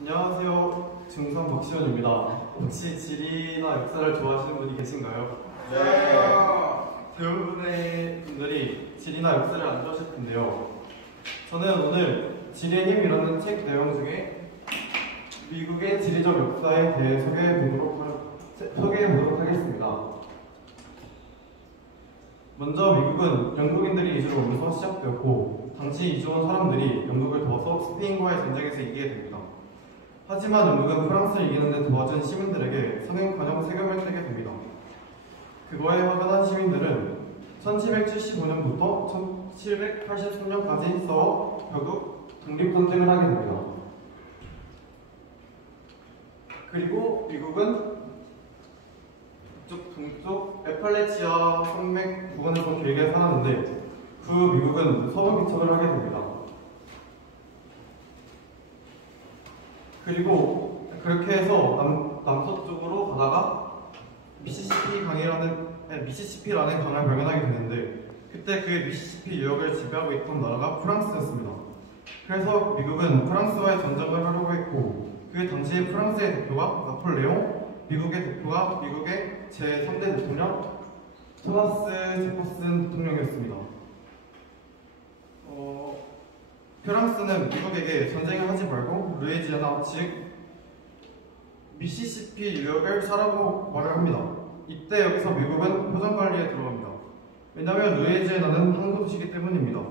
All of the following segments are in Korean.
안녕하세요. 중3 박시원입니다. 혹시 지리나 역사를 좋아하시는 분이 계신가요? 네. 대부분의 분들이 지리나 역사를 안 좋아하실 텐데요. 저는 오늘 지리의 힘이라는 책 내용 중에 미국의 지리적 역사에 대해 소개해보도록 하겠습니다. 먼저 미국은 영국인들이 이주를 오면서 시작되었고, 당시 이주온 사람들이 영국을 도와서 스페인과의 전쟁에서 이기게 됩니다. 하지만 영국은 프랑스를 이기는 데 도와준 시민들에게 상용관용 세금을 떼게 됩니다. 그거에 화가 난 시민들은 1775년부터 1783년까지 싸워 결국 독립전쟁을 하게 됩니다. 그리고 미국은 이쪽 동쪽 에팔레치아 산맥 부근에서 길게 살았는데 그 미국은 서부 개척을 하게 됩니다. 그리고 그렇게 해서 남서쪽으로 가다가 미시시피라는 강을 발견하게 되는데 그때 그 미시시피 유역을 지배하고 있던 나라가 프랑스였습니다. 그래서 미국은 프랑스와의 전쟁을 하려고 했고 그 당시에 프랑스의 대표가 나폴레옹, 미국의 대표가 미국의 제3대 대통령 토마스 제퍼슨 대통령이었습니다. 프랑스는 미국에게 전쟁을 하지 말고 루이지애나 즉 미시시피 유역을 사라고 말을 합니다. 이때 여기서 미국은 표정관리에 들어갑니다. 왜냐하면 루이지애나는 항구 도시이기 때문입니다.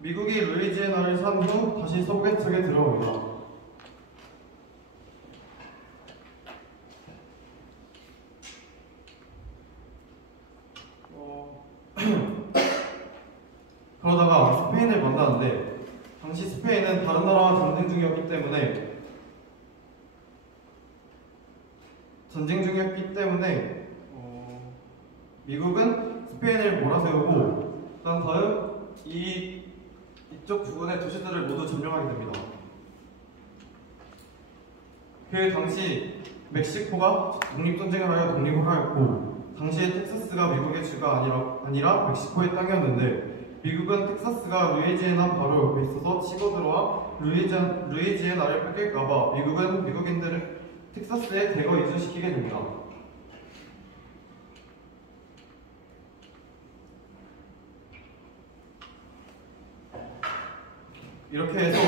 미국이 루이지애나를 산 후 다시 소개척에 들어옵니다. 그러다가 스페인을 만나는데 당시 스페인은 다른 나라와 전쟁 중이었기 때문에 미국은 스페인을 몰아세우고 다음 이쪽 부근의 도시들을 모두 점령하게 됩니다. 그 당시 멕시코가 독립전쟁을 하여 독립을 하였고 당시에 텍사스가 미국의 주가 아니라 멕시코의 땅이었는데 미국은 텍사스가 루이지애나 바로 옆에 있어서 치고 들어와 루이지애나를 뺏길까봐 미국은 미국인들을 텍사스에 대거 이주시키게 됩니다. 이렇게 해서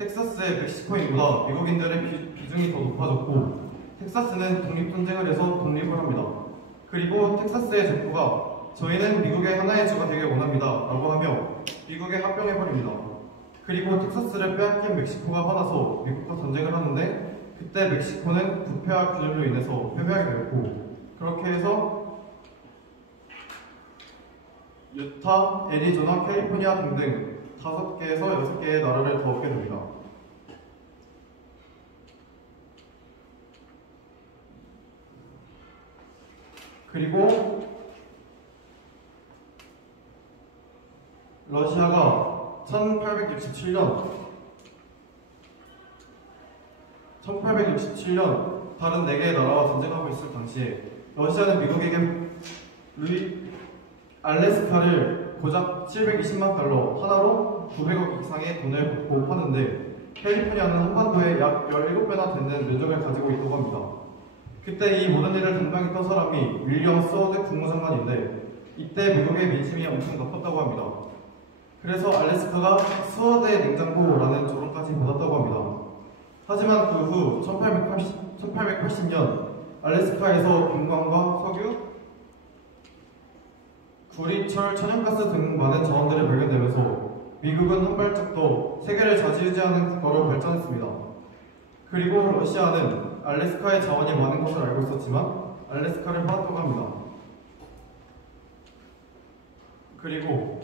텍사스의 멕시코인보다 미국인들의 비중이 더 높아졌고 텍사스는 독립전쟁을 해서 독립을 합니다. 그리고 텍사스의 대표가 저희는 미국의 하나의 주가 되길 원합니다 라고 하며 미국에 합병해버립니다. 그리고 텍사스를 빼앗긴 멕시코가 화나서 미국과 전쟁을 하는데 그때 멕시코는 부패와 균열로 인해서 패배하게 되었고 그렇게 해서 유타, 애리조나, 캘리포니아 등등 5개에서 6개의 나라를 더 얻게 됩니다. 그리고 러시아가 1867년 다른 4개의 나라와 전쟁하고 있을 당시에 러시아는 미국에게 알래스카를 고작 720만 달러 하나로 900억 이상의 돈을 받고 파는데 캘리포니아는 한반도에 약 17배나 되는 면적을 가지고 있다고 합니다. 그때 이 모든 일을 담당했던 사람이 윌리엄 스워드 국무장관인데 이때 미국의 민심이 엄청 나빴다고 합니다. 그래서 알래스카가 스워드의 냉장고라는 조롱까지 받았다고 합니다. 하지만 그 후 1880년 알래스카에서 금광과 석유, 구리철, 천연가스 등 많은 자원들이 발견되면서 미국은 한 발짝 더 세계를 좌지우지하는 국가로 발전했습니다. 그리고 러시아는 알래스카의 자원이 많은 것을 알고 있었지만 알래스카를 팔았다고 합니다. 그리고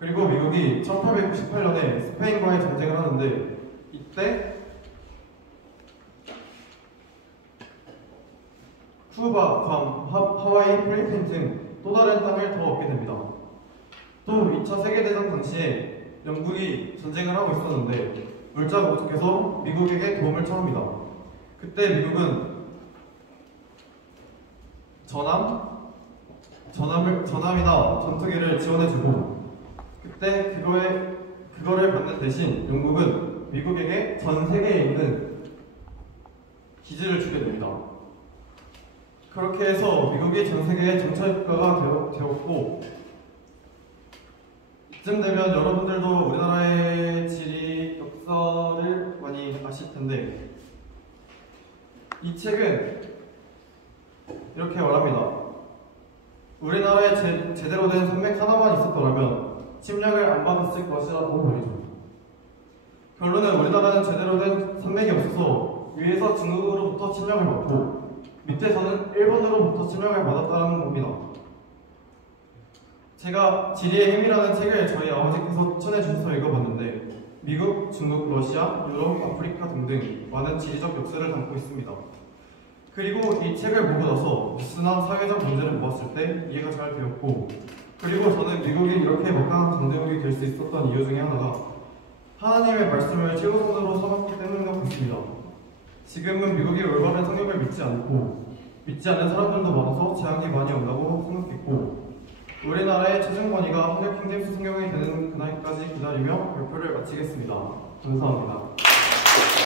미국이 1898년에 스페인과의 전쟁을 하는데 이때 쿠바, 괌, 하와이, 필리핀 등 또 다른 땅을 더 얻게 됩니다. 또 2차 세계대전 당시에 영국이 전쟁을 하고 있었는데 물자가 부족해서 미국에게 도움을 청합니다. 그때 미국은 전함이나 전투기를 지원해주고 그때 그거를 받는 대신 영국은 미국에게 전 세계에 있는 기지를 주게 됩니다. 그렇게 해서 미국이 전 세계의 정찰국가가 되었고, 이쯤 되면 여러분들도 우리나라의 지리 역사를 많이 아실 텐데, 이 책은 이렇게 말합니다. 우리나라에 제대로 된 산맥 하나만 있었더라면 침략을 안 받았을 것이라고 말이죠. 결론은 우리나라는 제대로 된 산맥이 없어서 위에서 중국으로부터 침략을 받고 밑에서는 일본으로부터 침략을 받았다는 겁니다. 제가 지리의 힘이라는 책을 저희 아버지께서 추천해주셔서 읽어봤는데 미국, 중국, 러시아, 유럽, 아프리카 등등 많은 지리적 역사를 담고 있습니다. 그리고 이 책을 보고 나서 뉴스나 사회적 문제를 보았을 때 이해가 잘 되었고, 그리고 저는 미국이 이렇게 막강한 강대국이 될 수 있었던 이유 중에 하나가 하나님의 말씀을 최우선으로 삼았기 때문인 것 같습니다. 지금은 미국이 올바른 성경을 믿지 않고 믿지 않는 사람들도 많아서 재앙이 많이 온다고 생각했고, 우리나라의 최종권위가 한글 킹제임스 성경이 되는 그날까지 기다리며 발표를 마치겠습니다. 감사합니다.